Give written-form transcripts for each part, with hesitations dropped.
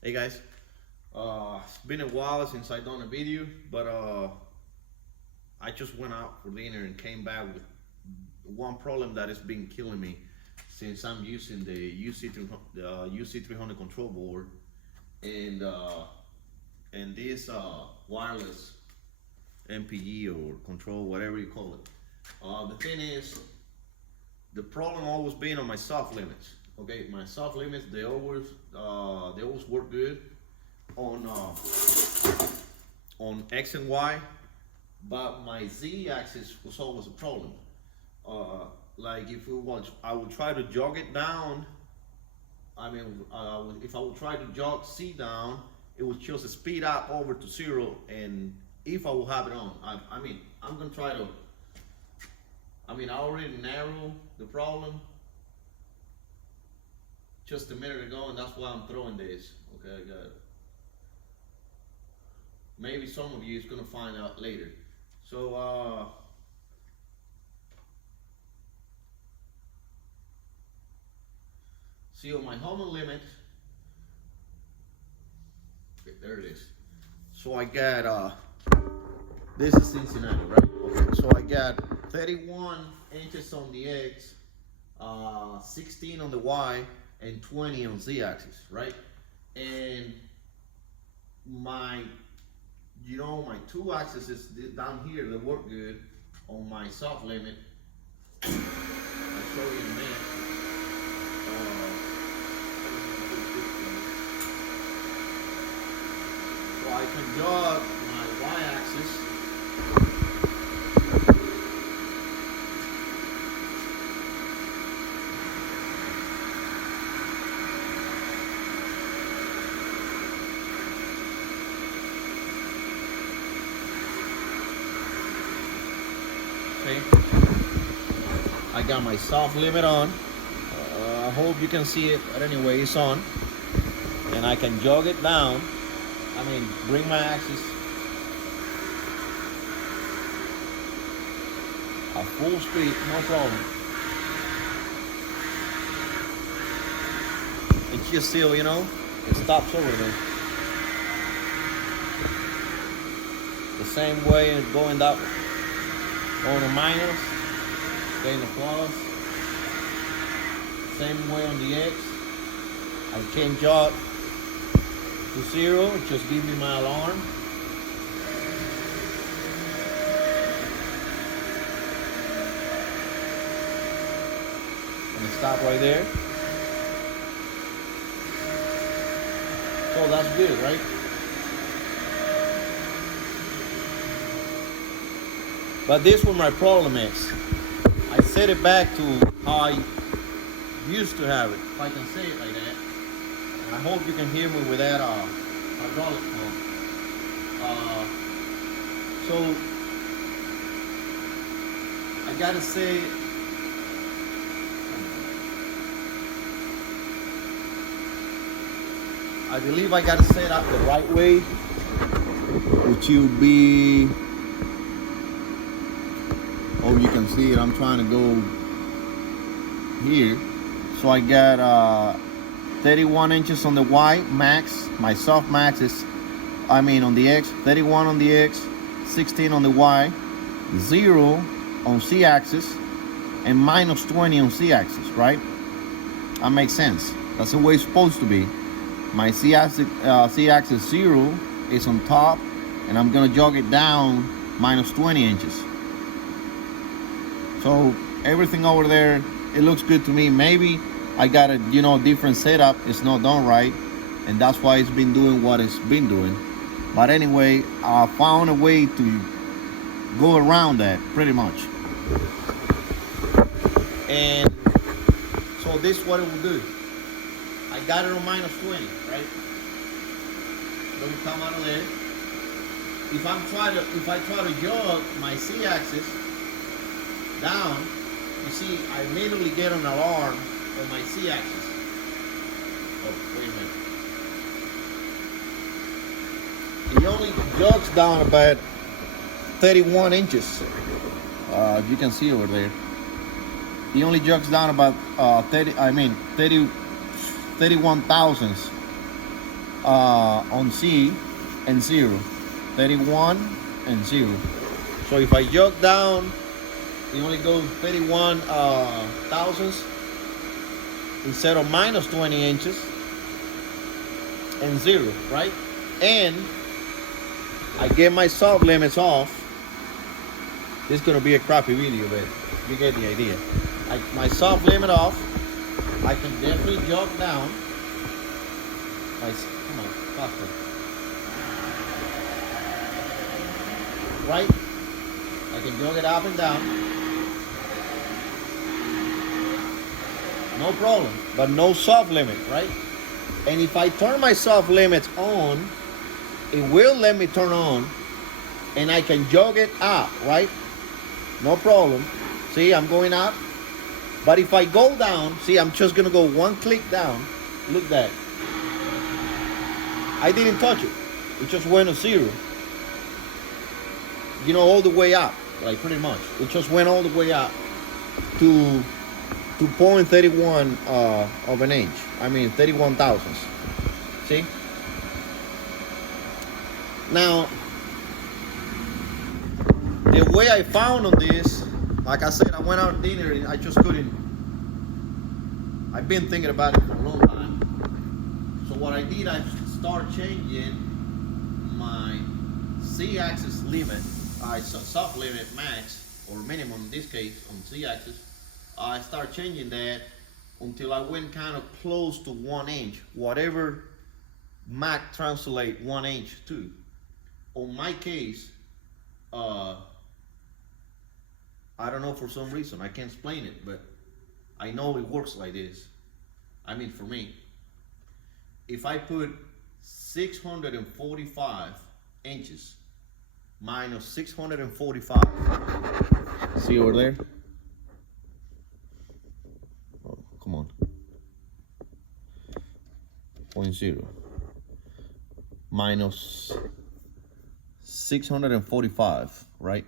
Hey guys, it's been a while since I done a video, but I just went out for dinner and came back with one problem that has been killing me since I'm using the UC300 control board and this wireless MPG or control, whatever you call it. The thing is, the problem always been on my soft limits. Okay, my soft limits they always work good on X and Y, but my Z axis was always a problem. Like I would try to jog it down. If I would try to jog C down, it would just speed up over to zero. And if I will have it on, I'm gonna try to. I already narrowed the problem just a minute ago, and that's why I'm throwing this. Okay, I got it. Maybe some of you is gonna find out later. So see on my Homer limit. Okay, there it is. So I got this is Cincinnati, right? Okay, so I got 31 inches on the X, 16 on the Y, and 20 on Z axis, right? And my two axes is down here, they work good on my soft limit. I'll show you in a minute. So I can jog my Y axis. I got my soft limit on. I hope you can see it, but anyway, it's on. And I can jog it down. Bring my axis at full speed, no problem. It's just still, it stops over there. The same way going that way. On the minus, getting the plus. Same way on the X. I can jog to zero, just give me my alarm. And stop right there. So that's good, right? But this one my problem is. I set it back to how I used to have it, if I can say it like that. And I hope you can hear me with that hydraulic pump. So I gotta say, I believe I gotta set up the right way, which would be. Oh, you can see it. I'm trying to go here. So I got 31 inches on the Y max. My soft max is, on the X, 31 on the X, 16 on the Y, 0 on C axis, and minus 20 on C axis, right? That makes sense. That's the way it's supposed to be. My C axis 0 is on top, and I'm gonna jog it down minus 20 inches. So everything over there, it looks good to me. Maybe I got a different setup. It's not done right, and that's why it's been doing what it's been doing. But anyway, I found a way to go around that pretty much. And so this is what it will do. I got it on minus 20, right? Let me come out of there. If I try to jog my C axis down, you see, I immediately get an alarm on my C axis. Oh, wait a minute. It only jogs down about 31 inches. If you can see over there. He only jogs down about 31 thousandths on C and 0, 31 and 0. So if I jog down, it only goes 31 thousandths instead of minus 20 inches and 0, right? And I get my soft limits off. This is gonna be a crappy video, but you get the idea. My soft limit off, I can definitely jog down. Come on, faster. Right? I can jog it up and down. No problem, but no soft limit, right? And if I turn my soft limits on, it will let me turn on, and I can jog it up, right? No problem. See, I'm going up. But if I go down, see, I'm just gonna go one click down. Look at that. I didn't touch it. It just went to 0. You know, all the way up, like pretty much. It just went all the way up to 0.31 of an inch. I mean, 31 thousandths. See? Now, the way I found on this, like I said, I went out to dinner and I just couldn't. I've been thinking about it for a long time. So what I did, I started changing my Z-axis limit, soft limit max or minimum in this case on Z-axis. I started changing that until I went kind of close to 1 inch, whatever Mach translate 1 inch to. On my case, I don't know, for some reason, I can't explain it, but I know it works like this. I mean, for me, if I put 645 inches minus 645, see over there? Oh, come on. 0.0 minus 645, right?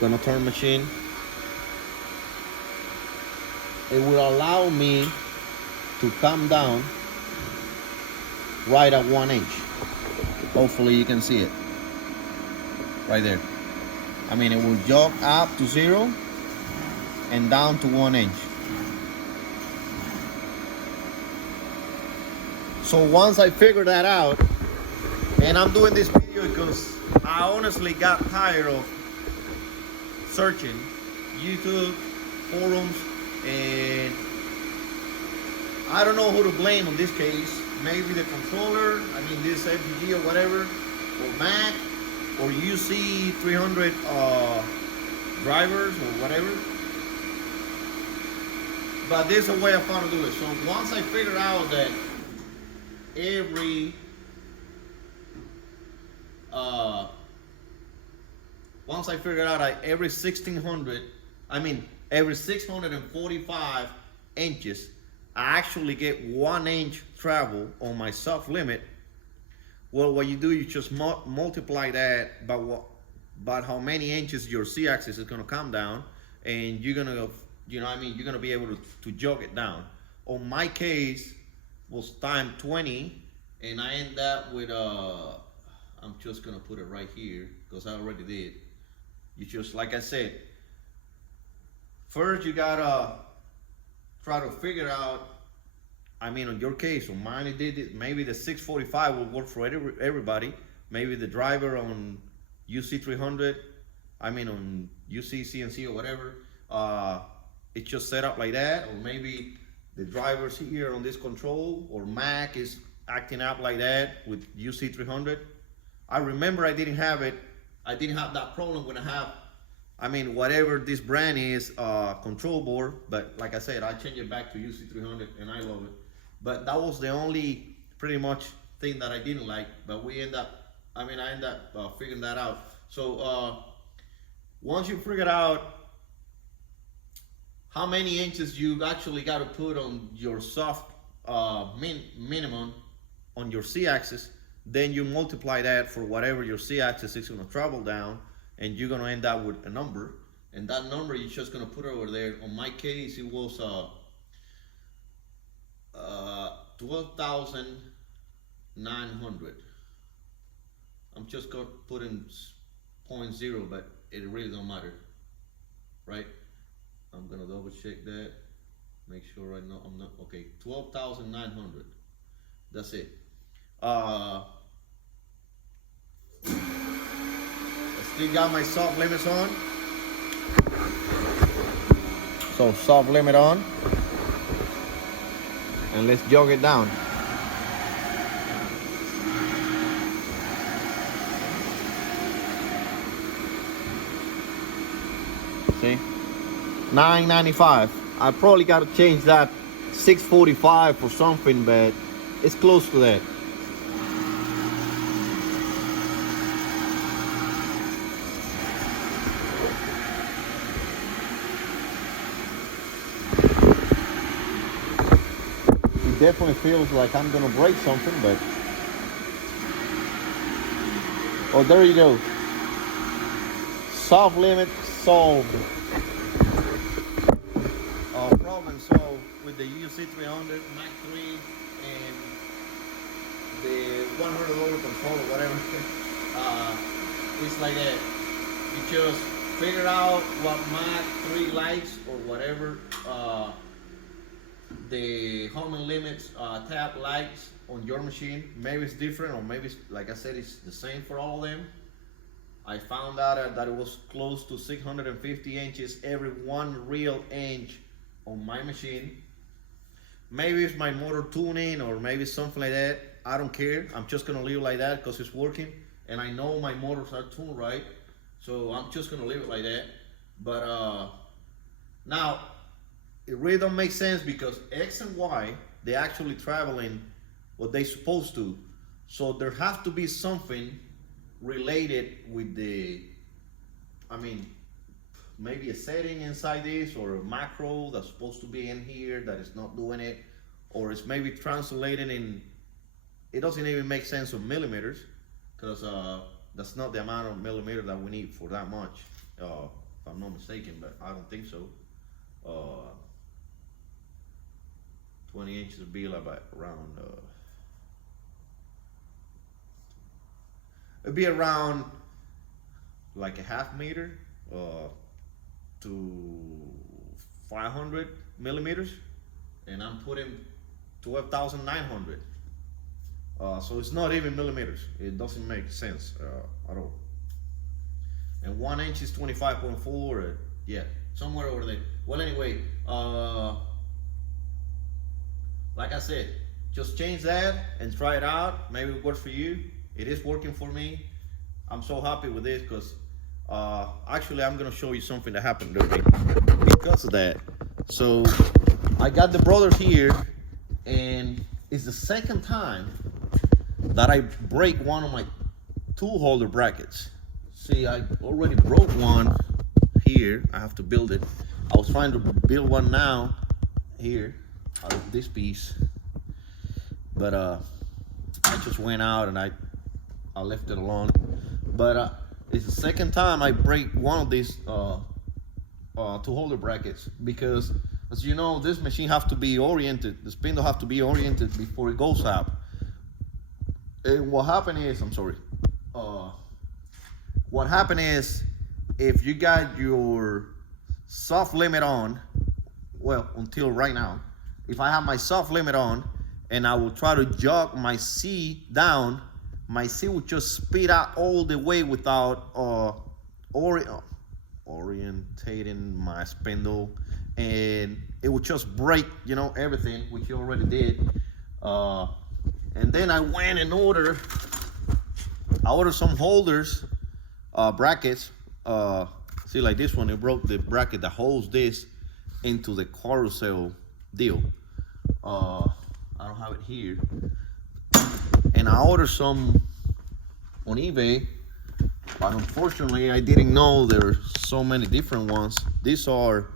Gonna turn machine. It will allow me to come down right at 1 inch. Hopefully you can see it right there. I mean, it will jog up to 0 and down to 1 inch. So once I figure that out, and I'm doing this video because I honestly got tired of searching YouTube, forums, and I don't know who to blame in this case. Maybe the controller, I mean this MPG or whatever, or Mac, or UC300 drivers or whatever. But there's a way I found to do it. So once I figure out that every once I figured out every 645 inches, I actually get 1 inch travel on my soft limit. Well, what you do, you just multiply that by how many inches your Z-axis is gonna come down, and you're gonna, you know what I mean, you're gonna be able to jog it down. On my case, was time 20, and I end up with I'm just gonna put it right here because I already did. You just, like I said, first you gotta try to figure out, I mean, on your case, on mine it did it, maybe the 645 will work for everybody. Maybe the driver on UC300, I mean on UCCNC or whatever, it's just set up like that. Or maybe the drivers here on this control or Mac is acting up like that with UC300. I remember I didn't have it. I didn't have that problem when I have, I mean, whatever this brand is, control board. But like I said, I changed it back to UC300 and I love it. But that was the only pretty much thing that I didn't like. But I end up figuring that out. So once you figure out how many inches you actually got to put on your soft minimum on your Z-axis, then you multiply that for whatever your Z-axis is going to travel down, and you're going to end up with a number, and that number you're just going to put over there. On my case, it was 12,900. I'm just going to put in 0.0, but it really don't matter, right? I'm gonna double check that, make sure right now I'm not, okay, 12,900. That's it. I still got my soft limits on. So soft limit on. And let's jog it down. See? 995. I probably got to change that 645 or something, but it's close to that. It definitely feels like I'm gonna break something, but oh, there you go. Soft limit solved. Problem solved with the UCCNC-300 Mach3 and the $100 controller, whatever. It's like that. You just figure out what Mach3 likes or whatever the homing limits tab likes on your machine. Maybe it's different, or maybe it's, like I said, it's the same for all of them. I found out that it was close to 650 inches every 1 real inch on my machine. Maybe it's my motor tuning or maybe something like that. I don't care. I'm just gonna leave it like that because it's working, and I know my motors are tuned right, so I'm just gonna leave it like that. But now it really don't make sense because X and Y, they actually traveling what they supposed to, so there has to be something related with the, I mean, maybe a setting inside this, or a macro that's supposed to be in here that is not doing it, or it's maybe translated in, it doesn't even make sense of millimeters, because that's not the amount of millimeters that we need for that much, if I'm not mistaken, but I don't think so. 20 inches would be like around, it'd be around like a half meter to 500 millimeters, and I'm putting 12,900. So it's not even millimeters. It doesn't make sense at all. And 1 inch is 25.4. Yeah, somewhere over there. Well, anyway, like I said, just change that and try it out. Maybe it works for you. It is working for me. I'm so happy with this because actually I'm gonna show you something that happened today because of that. So I got the brothers here, and it's the second time that I break one of my tool holder brackets. See, I already broke one here. I have to build it. I was trying to build one now here out of this piece, but I just went out and I left it alone. But it's the second time I break one of these tool holder brackets, because as you know, this machine have to be oriented, the spindle have to be oriented before it goes up. And what happened is, I'm sorry, what happened is, if you got your soft limit on, well, until right now, if I have my soft limit on and I will try to jog my C down, my C will just speed out all the way without orientating my spindle, and it will just break, you know, everything, which you already did. And then I went and ordered some holders, brackets. See, like this one, it broke the bracket that holds this into the carousel deal. I don't have it here. And I ordered some on eBay, but unfortunately I didn't know there are so many different ones. These are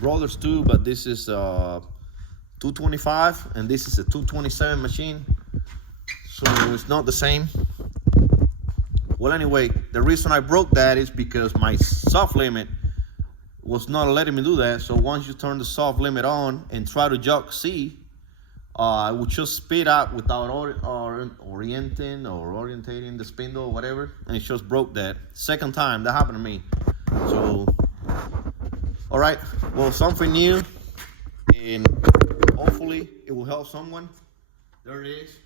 rollers too, but this is 225 and this is a 227 machine, so it's not the same. Well, anyway, the reason I broke that is because my soft limit was not letting me do that. So once you turn the soft limit on and try to jog C, it would just speed up without orientating the spindle or whatever, and it just broke that. Second time that happened to me. So, all right, well, something new, and hopefully it will help someone. There it is,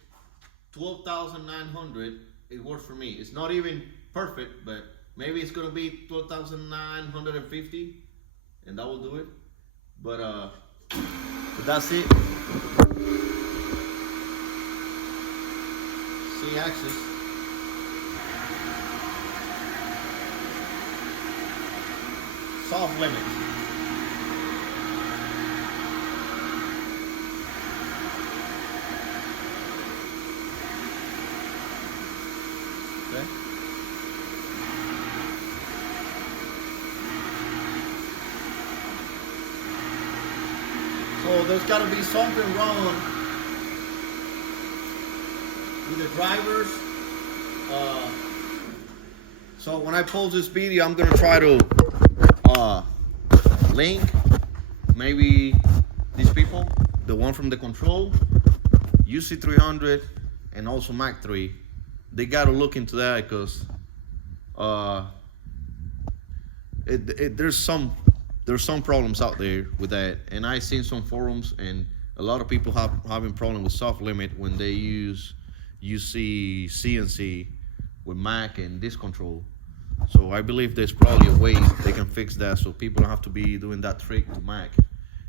12,900. It works for me. It's not even perfect, but maybe it's gonna be 12,950, and that will do it. But that's it. C-axis. Soft limit. Okay. So there's got to be something wrong with the drivers. So when I post this video, I'm gonna try to link maybe these people, the one from the control, UC300, and also Mach3. They gotta look into that because there's some problems out there with that, and I've seen some forums, and a lot of people having problem with soft limit when they use UCCNC with Mac and this control. So I believe there's probably a way they can fix that, so people don't have to be doing that trick to Mac.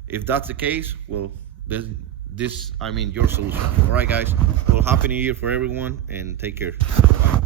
If that's the case, well, your solution. All right, guys. Well, happy New Year for everyone, and take care. Bye.